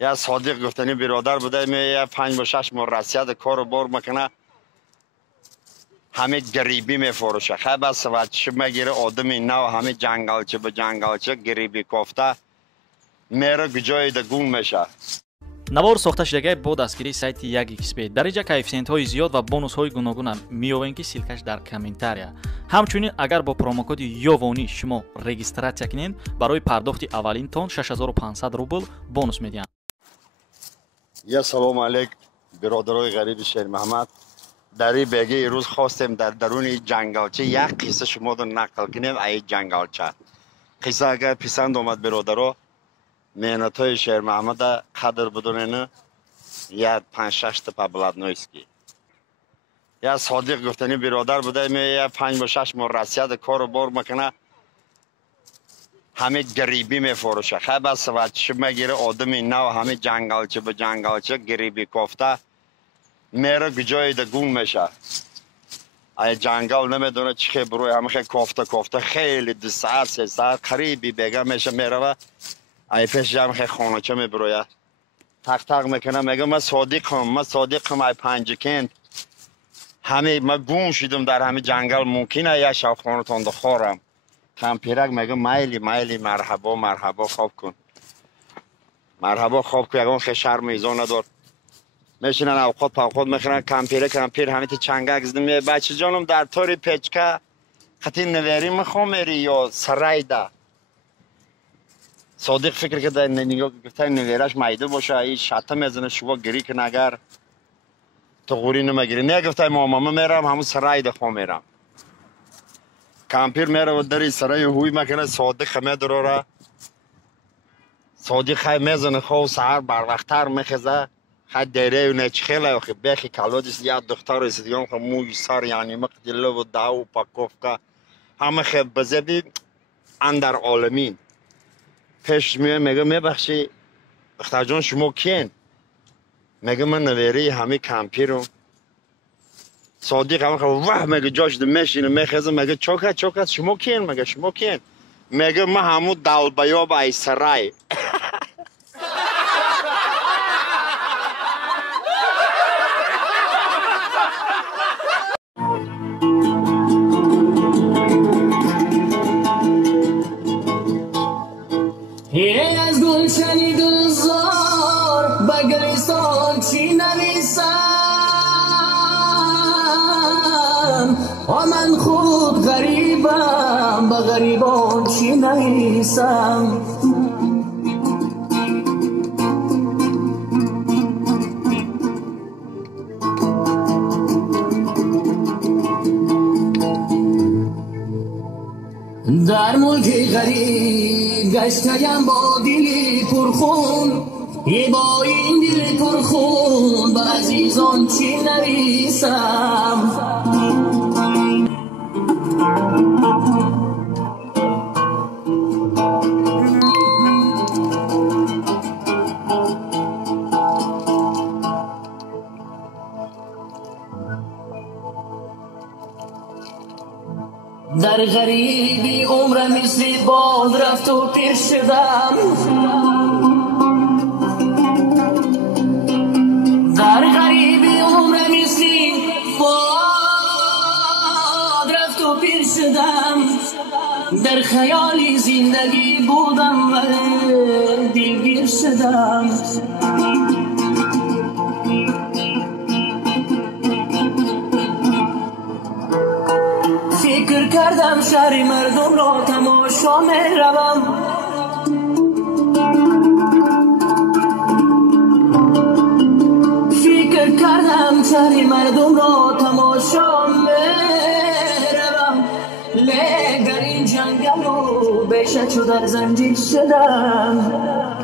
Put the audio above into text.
یا صادق گفتنی برادر بوده می 5 و 6 ماه رسید کار بار میکنه همه گریبی میفروشه خیلی بس وقتش میگیره آدمی نو همه جنگلچه به جنگلچه گریبی کوفته میره گجای دگون میشه. навор сохта шудагии бо дастгирии сайти 1xbet дариҷа коэффициентҳои зиёд ва бонусҳои гуногуна меёбем ки силкаш дар комментария. ҳамчунин агар бо промокоди ёвонӣ шумо регистратсия кунед барои пардохти аввалин тон 6500 рубл бонус медиҳанд. یا سلام علیک برادرای غریب شیر محمد. در این بگه روز خواستیم در درون جنگلچه یک قصه شما رو نقل کنیم. ای جنگلچه قصه اگر پسند آمد برادرها مهنت های شیر محمد قدر بدونین یا 5-6 تا بلد نویسکی یا صادق گفتنی برادر بوده می 5 و 6 ماه رسید کار بار میکنه همه گریبی میفروشه خیلی بس وقتش میگیره آدمی نو همه جنگلچه به جنگلچه گریبی کوفته میره گجای دگون میشه. ای جنگل نمیدونه چی بروی همه خیلی کوفته خیلی 2 ساعت 3 ساعت قریبی بیگه میشه میره و ای پیش جمع خیلی خانه چه میبرویه تق میکنه میگه من صادقم ای 5 کند همه من گم شدم در همه جنگل ممکنه یا شب خانه تان دخورم. کمپیرک میگه مایلی مرحبا خواب کن یکم خیلی شرم ایزان ندار میشینن اوقات میخورن کمپیر همه تی چنگک زدن میگه بچه جانم در طور پیچکه خطی نویری میخوام میری یا سرایده. صادق فکر که در نگاه گفتن نویرش مایده باشه ای شطه میزنه شما گری که نگر تو غوری نمیگیری نه گفتن ماما میرم همون سرایده خواه میرم. کمپیر میره و دری سرای هوی میکنه صادق خمه دروره صادق خیلی میزنه خواه سهر بر وقتر میخزه خیلی دیره و نیچ خیلی اخی بیخی کلودیست یا دختر است دیگه خیلی موی سر یعنی مقدله و دعو و پاکوف که همه خیلی بزدی اندر عالمین پیش میگه میبخشی دختر جان شما کین میگه من نویری همه کمپیرم. صادق هم خیلی وح میگه جاش ده میشینه میخزه میگه چوکت شما کین میگه من همون دلبیاب ای سرای از گلشنی گلزار به گلستان چی نویسم من خود غریبم به غریبان چی نویسم. در ملک غریب گشتیم با دلی پرخون با این دل پرخون به عزیزان چی نویسم. در غریبی عمرم مثل باد رفت و پیر شدم در غریبی عمرم مثل باد رفت و پیر شدم در خیالی زندگی بودم و دلگیر شدم. فکر کردم شهر مردم را تماشا می روم فکر کردم شهر مردم را تماشا می روم لیک در این جنگل و بیشک شو در زنجیر شدم.